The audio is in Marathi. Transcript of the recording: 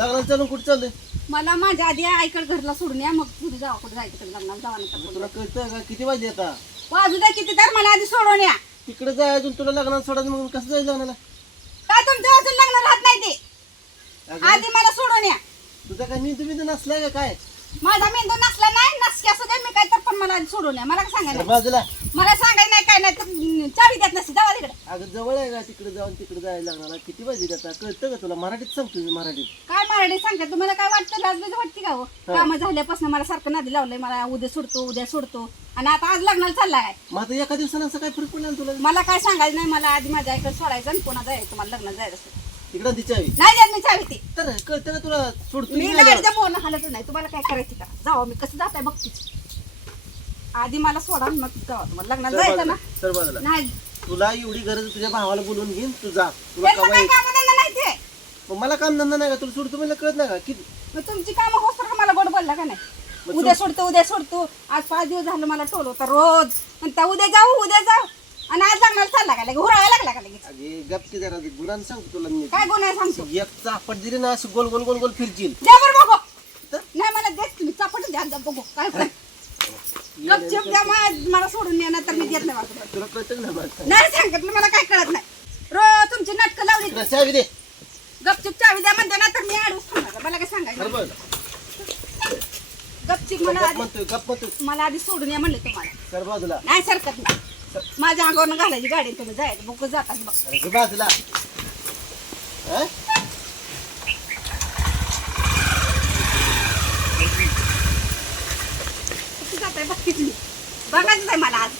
लग्नाला चालून कुठं चाललंय? मला माझ्या आधी आईकडे घरला सोडून या मग तुझी जावा कुठे जायचं तिकडे लग्नाला जावा नंतर तुला कळतं का? किती वाजले आता? वाजू द्या किती तर मला आधी सोडून या. तिकडे जाय अजून तुला लग्नाला सोडायचं मग कसं जायचं लग्नाला? काय तुमचं अजून लग्न राहत नाही ते? अगं, आधी मला सोडून या. तुझा काय मेंदू बिंदू नसलाय का काय? माझा मेंदू नसला नाही नसकी असू दे मी काय तर पण मला आधी सोडून या. मला काय सांगायला बाजूला. मला सांगायचं नाही काय नाही तर अं, चावी देत नसते जावा तिकडे अगं जवळ आहे का? तिकडे जाऊन तिकडे जायला लागणार किती वाजले आता? कळतं का तुला? मराठीत सांगतो मी मराठीत. काय मराठी सांगते तुम्हाला काय वाटतं? लाजबीज वाटते का हो? कामं झाल्यापासून मला सारखं नादी लावलंय. मला उद्या सोडतो उद्या सोडतो. आणि आता आज लग्नाला चाललाय. मग आता एका दिवसानं असं काय फरक पडला ना तुला? मला काय सांगायचं नाही. मला आधी माझ्या आईकडे सोडायचं आणि पुन्हा जायचं. मला लग्नाला जायचं असेल. तिकडं तिच्या नाही देत मी चावी ती. तर कळतं का तुला? सोडतो मी. गाडीच्या हालत नाही. तुम्हाला काय करायचं का जावा मी. कसं जात आहे बघतीच आधी मला सोडा मग जावा तुम्हाला लग्नाला जायचं ना. बाजूला. नाही. तुला एवढी गरज तुझ्या भावाला बोलवून घेईन तू जा. तुला त्यांचं कवा काय ये- कामं धंदा नाही ते मग मला काम धंदा नाही का? तुला सोडतो मला कळत नाही का? किती मग तुमची कामं होत का? मला गोड बोलला का नाही? उद्या सोडतो उद्या सोडतो. आज पाच दिवस झालं मला टोलवता रोज. म्हणता उद्या जाऊ उद्या जाऊ. आणि आज लग्नाला चालला का लगे हुरायला लागला का लगेच? अगे गप की जरा गुणान सांगतो तुला मी. काय गुन्हा आहे सांगतो? एक चापट दिली ना असं गोल गोल गोल गोल फिरशील. द्या बरं बघू? नाही मला देत तुम्ही चापट द्या जा बघू. काय गपचूप द्या मा- मला सोडून या तर मी देत नाही वाटत. तुला कळतं ना मला नाही सांगितलं मला काय कळत नाही. रोज तुमची नाटकं लावली. तुला चावी दे. गपचूप चावी द्या म्हणते ना तर मी आडूच थांबणार मला काय सांगायचं बाजूला गपचूप मला गप आधी म्हणतोय गप म्हणतोय. मला आधी सोडून या म्हणलं तुम्हाला. बाजूला. नाही सरकत नाही. माझ्या अंगावरनं घालायची गाडी तुम्ही जायचं बघ जातात बघ. बाजूला. हं? किती आहे बघतीच मी बघायचंच आहे मला आज.